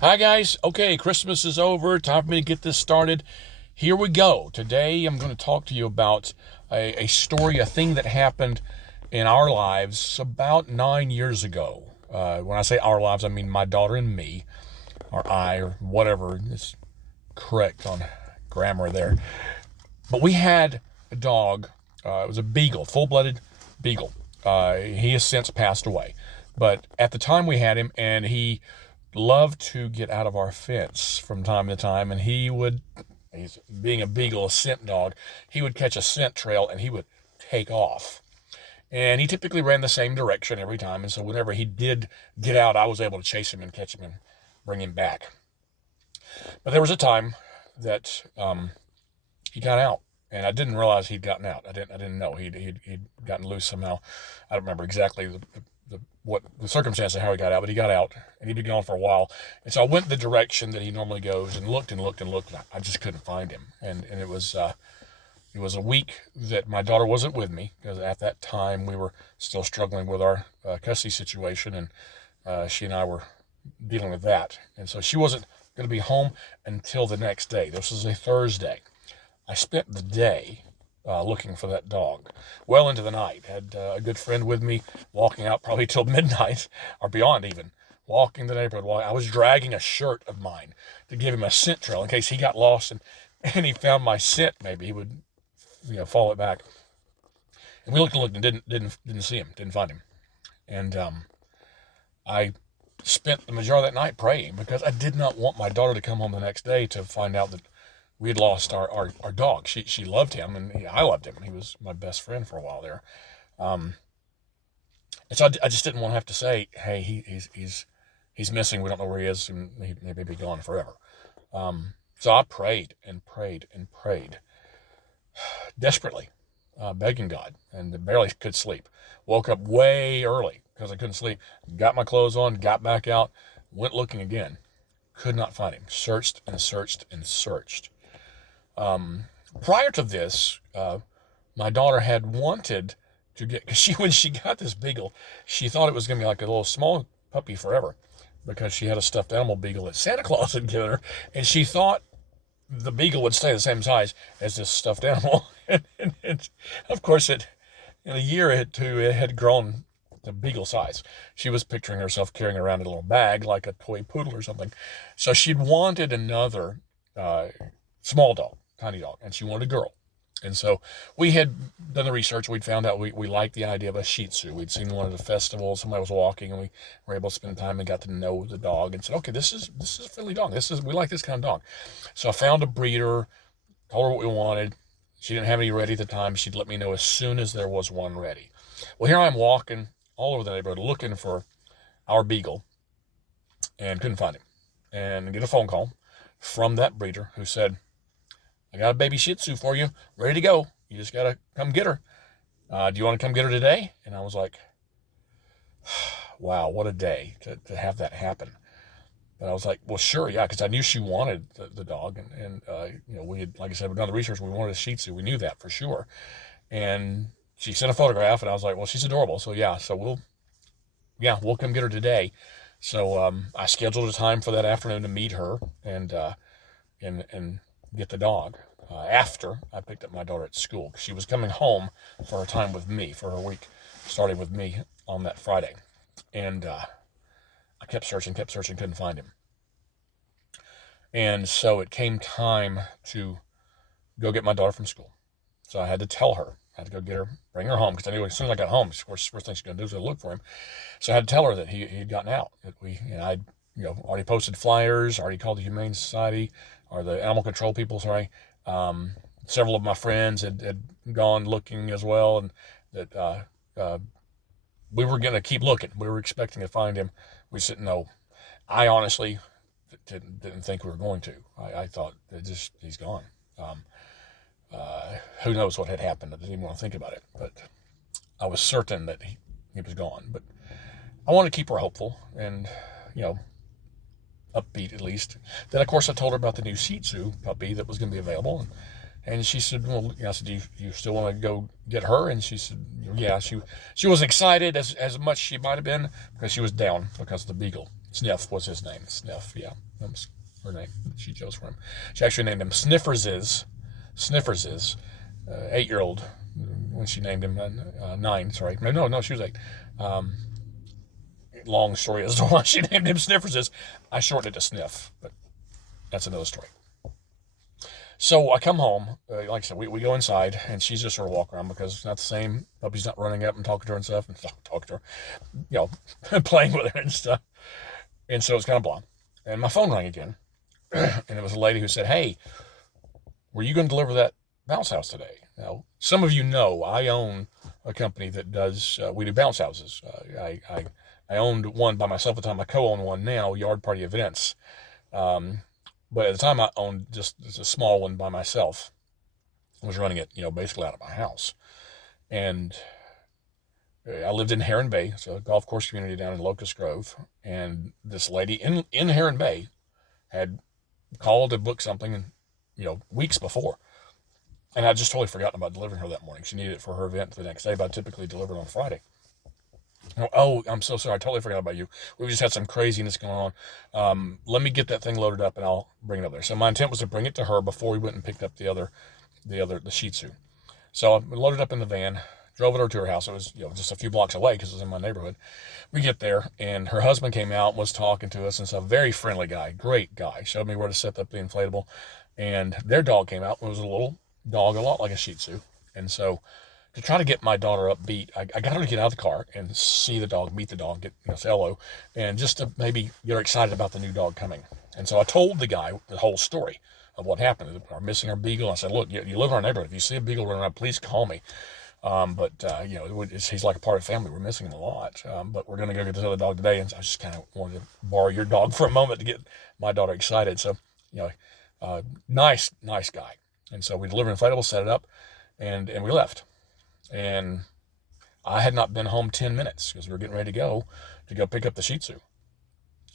Hi, guys. Okay, Christmas is over. Time for me to get this started. Here we go. Today, I'm going to talk to you about a story, a thing that happened in our lives about 9 years ago. When I say our lives, I mean my daughter and me, or I, or whatever is correct on grammar there. But we had a dog. It was a beagle, full-blooded beagle. He has since passed away. But at the time we had him, and he loved to get out of our fence from time to time, and he's being a beagle, a scent dog, he would catch a scent trail and he would take off. And he typically ran the same direction every time, and so whenever he did get out, I was able to chase him and catch him and bring him back. But there was a time that he got out, and I didn't realize he'd gotten out. I didn't know he'd gotten loose somehow. I don't remember exactly what the circumstance of how he got out, but he got out and he'd been gone for a while. And so I went the direction that he normally goes and looked and looked and looked. And I just couldn't find him. And it was a week that my daughter wasn't with me because at that time we were still struggling with our custody situation, and she and I were dealing with that. And so she wasn't going to be home until the next day. This was a Thursday. I spent the day looking for that dog well into the night. Had a good friend with me, walking out probably till midnight or beyond even, walking the neighborhood. I was dragging a shirt of mine to give him a scent trail in case he got lost and he found my scent. Maybe he would, follow it back. And we looked and looked and didn't see him, didn't find him. And I spent the majority of that night praying because I did not want my daughter to come home the next day to find out that we had lost our dog. She loved him, and I loved him. He was my best friend for a while there. Um, and so I just didn't want to have to say, hey, he's missing. We don't know where he is, and he may be gone forever. So I prayed and prayed and prayed desperately, begging God, and barely could sleep. Woke up way early because I couldn't sleep. Got my clothes on, got back out, went looking again. Could not find him. Searched and searched and searched. Prior to this, my daughter had wanted to get, because when she got this beagle, she thought it was going to be like a little small puppy forever because she had a stuffed animal beagle that Santa Claus had given her, and she thought the beagle would stay the same size as this stuffed animal. And of course, in a year or two, it had grown to beagle size. She was picturing herself carrying around a little bag like a toy poodle or something. So she'd wanted another small dog, tiny dog, and she wanted a girl. And so we had done the research. We'd found out we liked the idea of a Shih Tzu. We'd seen one of the festivals. Somebody was walking, and we were able to spend time and got to know the dog. And said, okay, this is a friendly dog. We like this kind of dog. So I found a breeder, told her what we wanted. She didn't have any ready at the time. She'd let me know as soon as there was one ready. Well, here I'm walking all over the neighborhood looking for our beagle, and couldn't find him. And get a phone call from that breeder who said, I got a baby Shih Tzu for you, ready to go. You just got to come get her. Do you want to come get her today? And I was like, wow, what a day to have that happen. But I was like, well, sure, yeah, because I knew she wanted the dog. And we had, like I said, we've done the research. We wanted a Shih Tzu. We knew that for sure. And she sent a photograph, and I was like, well, she's adorable. So, yeah, we'll come get her today. So I scheduled a time for that afternoon to meet her and get the dog after I picked up my daughter at school. She was coming home for her time with me, for her week starting with me on that Friday. And I kept searching, couldn't find him. And so it came time to go get my daughter from school. So I had to tell her. I had to go get her, bring her home, because I knew as soon as I got home, of course, first thing she's going to do is go look for him. So I had to tell her that he'd gotten out. That I'd already posted flyers, already called the Humane Society, or the animal control people, sorry. Several of my friends had gone looking as well, and that we were going to keep looking. We were expecting to find him. We just didn't know. I honestly didn't think we were going to. I thought he's gone. Who knows what had happened? I didn't even want to think about it, but I was certain that he was gone. But I wanted to keep her hopeful and, upbeat at least. Then, of course, I told her about the new Shih Tzu puppy that was going to be available. And she said, well, I said, do you still want to go get her? And she said, yeah. She wasn't excited as much as she might have been because she was down because of the beagle. Sniff was his name. Sniff, yeah. That was her name. She chose for him. She actually named him Snifferses. 8-year-old, when she named him, 9, sorry. No, she was 8. Long story as to why she named him Snifferses. I shortened it to Sniff, but that's another story. So I come home, like I said, we go inside, and she's just sort of walking around because it's not the same. Puppy's not running up and talking to her and stuff, and talking to her, playing with her and stuff. And so it's kind of blah. And my phone rang again, and it was a lady who said, "Hey, were you going to deliver that bounce house today?" Now, some of you know I own a company that does, we do bounce houses. I owned one by myself at the time. I co-own one now, Yard Party Events. But at the time I owned just a small one by myself. I was running it, basically out of my house. And I lived in Heron Bay. It's a golf course community down in Locust Grove. And this lady in Heron Bay had called to book something, weeks before. And I'd just totally forgotten about delivering her that morning. She needed it for her event the next day, but I typically delivered on Friday. Oh, I'm so sorry. I totally forgot about you. We've just had some craziness going on. Let me get that thing loaded up and I'll bring it up there. So my intent was to bring it to her before we went and picked up the Shih Tzu. So I loaded up in the van, drove it over to her house. It was, just a few blocks away because it was in my neighborhood. We get there and her husband came out and was talking to us, and so a very friendly guy, great guy, showed me where to set up the inflatable, and their dog came out. It was a little dog, a lot like a Shih Tzu. And so to try to get my daughter upbeat, I got her to get out of the car and see the dog, meet the dog, say hello, and just to maybe get her excited about the new dog coming. And so I told the guy the whole story of what happened. We're missing our beagle. I said, look, you live in our neighborhood. If you see a beagle running around, please call me. He's like a part of the family. We're missing him a lot. But we're going to go get this other dog today. And so I just kind of wanted to borrow your dog for a moment to get my daughter excited. So, nice guy. And so we delivered an inflatable, set it up, and we left. And I had not been home 10 minutes because we were getting ready to go pick up the Shih Tzu.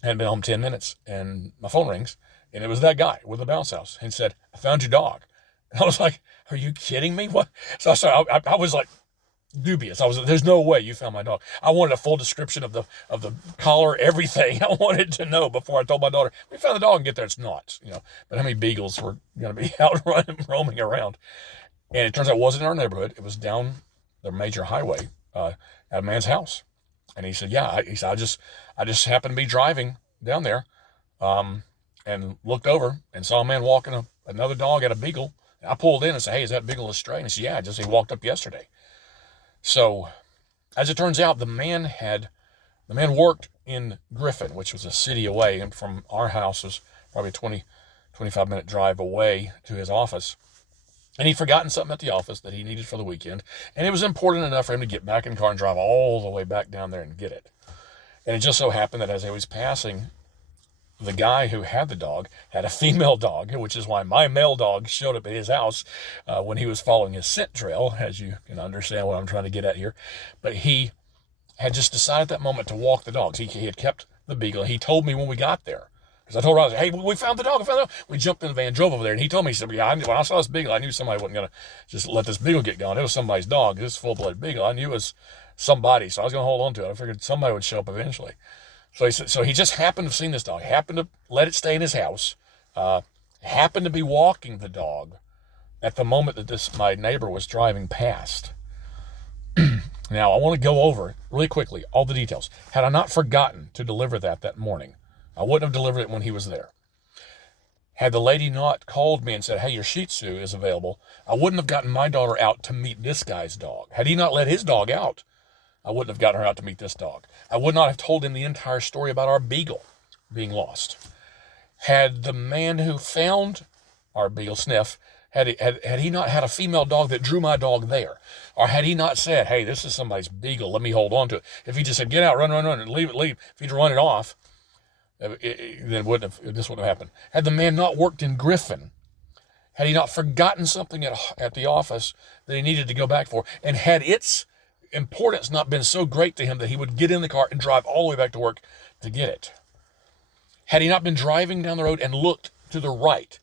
I hadn't been home 10 minutes, and my phone rings, and it was that guy with the bounce house. And he said, "I found your dog." And I was like, "Are you kidding me? What?" So I was like dubious. There's no way you found my dog. I wanted a full description of the collar, everything. I wanted to know before I told my daughter, "We found the dog," and get there, it's not, But how many beagles were going to be out roaming around? And it turns out it wasn't in our neighborhood. It was down the major highway at a man's house. And he said, "Yeah." He said, I just happened to be driving down there and looked over and saw a man walking another dog at a beagle. And I pulled in and said, "Hey, is that beagle a stray?" And he said, "Yeah, he walked up yesterday." So as it turns out, the man worked in Griffin, which was a city away, and from our house was probably a 25-minute drive away to his office. And he'd forgotten something at the office that he needed for the weekend. And it was important enough for him to get back in the car and drive all the way back down there and get it. And it just so happened that as he was passing, the guy who had the dog had a female dog, which is why my male dog showed up at his house when he was following his scent trail, as you can understand what I'm trying to get at here. But he had just decided at that moment to walk the dogs. He had kept the beagle. He told me when we got there. Because I told her, "Hey, we found the dog. We jumped in the van, drove over there, and he told me, he said, "Yeah, when I saw this beagle, I knew somebody wasn't going to just let this beagle get going. It was somebody's dog. This full-blooded beagle. I knew it was somebody, so I was going to hold on to it. I figured somebody would show up eventually." So he said, so he just happened to have seen this dog, happened to let it stay in his house, happened to be walking the dog at the moment that my neighbor was driving past. Now, I want to go over really quickly all the details. Had I not forgotten to deliver that morning, I wouldn't have delivered it when he was there. Had the lady not called me and said, "Hey, your Shih Tzu is available," I wouldn't have gotten my daughter out to meet this guy's dog. Had he not let his dog out, I wouldn't have gotten her out to meet this dog. I would not have told him the entire story about our beagle being lost. Had the man who found our beagle, Sniff, had he not had a female dog that drew my dog there, or had he not said, "Hey, this is somebody's beagle, let me hold on to it," if he just said, "Get out, run, and leave, if he'd run it off, then this wouldn't have happened. Had the man not worked in Griffin, had he not forgotten something at the office that he needed to go back for, and had its importance not been so great to him that he would get in the car and drive all the way back to work to get it, had he not been driving down the road and looked to the right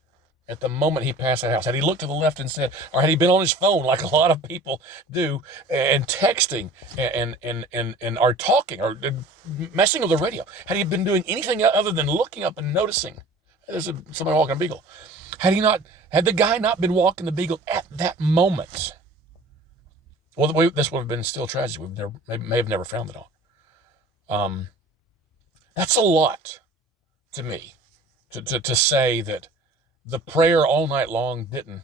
at the moment he passed that house? Had he looked to the left and said, or had he been on his phone like a lot of people do and texting and are talking or messing with the radio? Had he been doing anything other than looking up and noticing there's somebody walking a beagle? Had the guy not been walking the beagle at that moment? Well, this would have been still tragic. We may have never found the dog. That's a lot to me to say that the prayer all night long didn't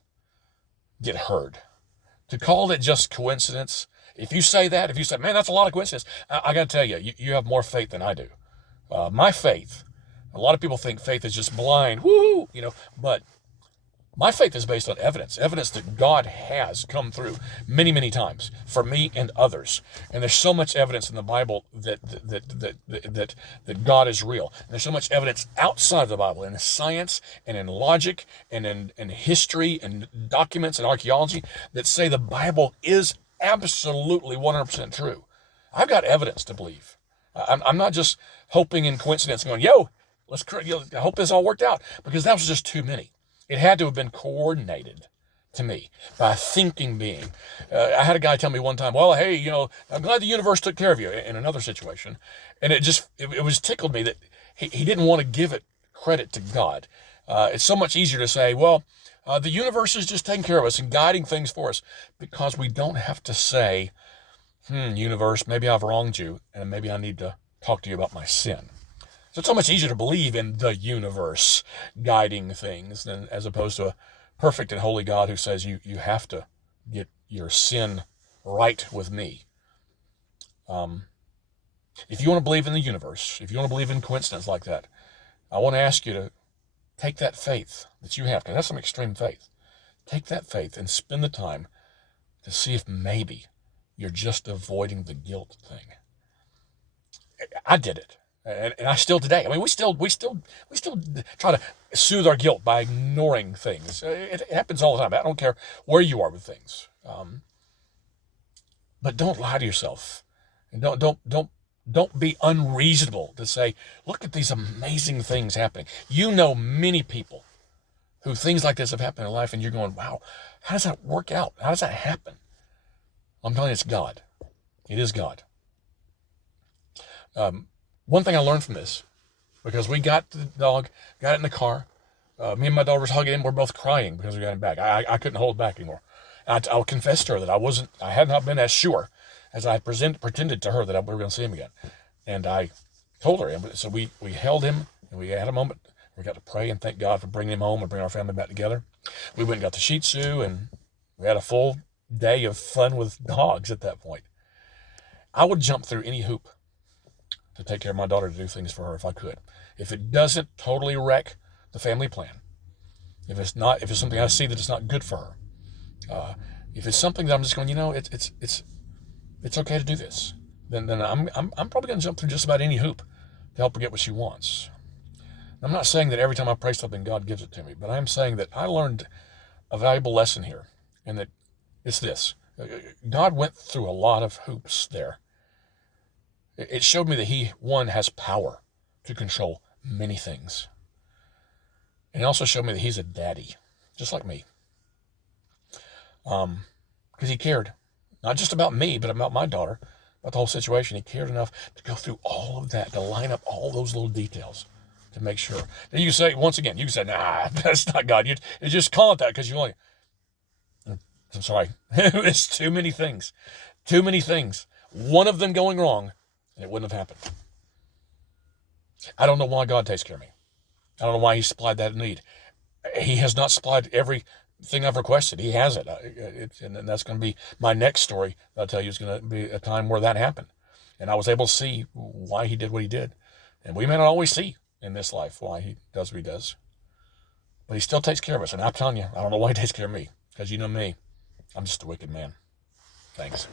get heard. To call it just coincidence, if you say, man, that's a lot of coincidence, I got to tell you, you have more faith than I do. My faith, a lot of people think faith is just blind, woo, but my faith is based on evidence that God has come through many, many times for me and others. And there's so much evidence in the Bible that God is real. And there's so much evidence outside of the Bible in science and in logic and in history and documents and archaeology that say the Bible is absolutely 100% true. I've got evidence to believe. I'm not just hoping in coincidence and going, I hope this all worked out, because that was just too many. It had to have been coordinated to me by a thinking being. I had a guy tell me one time, well, hey, I'm glad the universe took care of you in another situation. And it was tickled me that he didn't want to give it credit to God. It's so much easier to say, well, the universe is just taking care of us and guiding things for us, because we don't have to say, universe, maybe I've wronged you and maybe I need to talk to you about my sin. So it's so much easier to believe in the universe guiding things than as opposed to a perfect and holy God who says you have to get your sin right with me. If you want to believe in the universe, if you want to believe in coincidence like that, I want to ask you to take that faith that you have, because that's some extreme faith. Take that faith and spend the time to see if maybe you're just avoiding the guilt thing. I did it. And I still today. I mean, we still try to soothe our guilt by ignoring things. It happens all the time. I don't care where you are with things. But don't lie to yourself, and don't be unreasonable to say, look at these amazing things happening. Many people who things like this have happened in life, and you're going, wow, how does that work out? How does that happen? I'm telling you, it's God. It is God. One thing I learned from this, because we got the dog, got it in the car. Me and my daughter was hugging him. We're both crying because we got him back. I couldn't hold back anymore. I'll confess to her that I had not been as sure as I pretended to her that we were going to see him again. And I told her. So we held him, and we had a moment. We got to pray and thank God for bringing him home and bringing our family back together. We went and got the Shih Tzu, and we had a full day of fun with dogs at that point. I would jump through any hoop to take care of my daughter, to do things for her if I could. If it doesn't totally wreck the family plan, if it's something I see that it's not good for her, if it's something that I'm just going, it's okay to do this, then I'm probably going to jump through just about any hoop to help her get what she wants. I'm not saying that every time I pray something, God gives it to me, but I am saying that I learned a valuable lesson here, and that it's this. God went through a lot of hoops there. It showed me that he, one, has power to control many things. And it also showed me that he's a daddy, just like me. Because he cared, not just about me, but about my daughter, about the whole situation. He cared enough to go through all of that, to line up all those little details to make sure. And you say, once again, nah, that's not God. You just call it that because you only... I'm sorry. It's too many things. Too many things. One of them going wrong, and it wouldn't have happened. I don't know why God takes care of me. I don't know why he supplied that need. He has not supplied everything I've requested. He has it. And that's going to be my next story. I'll tell you, it's going to be a time where that happened. And I was able to see why he did what he did. And we may not always see in this life why he does what he does. But he still takes care of us. And I'm telling you, I don't know why he takes care of me. Because you know me, I'm just a wicked man. Thanks.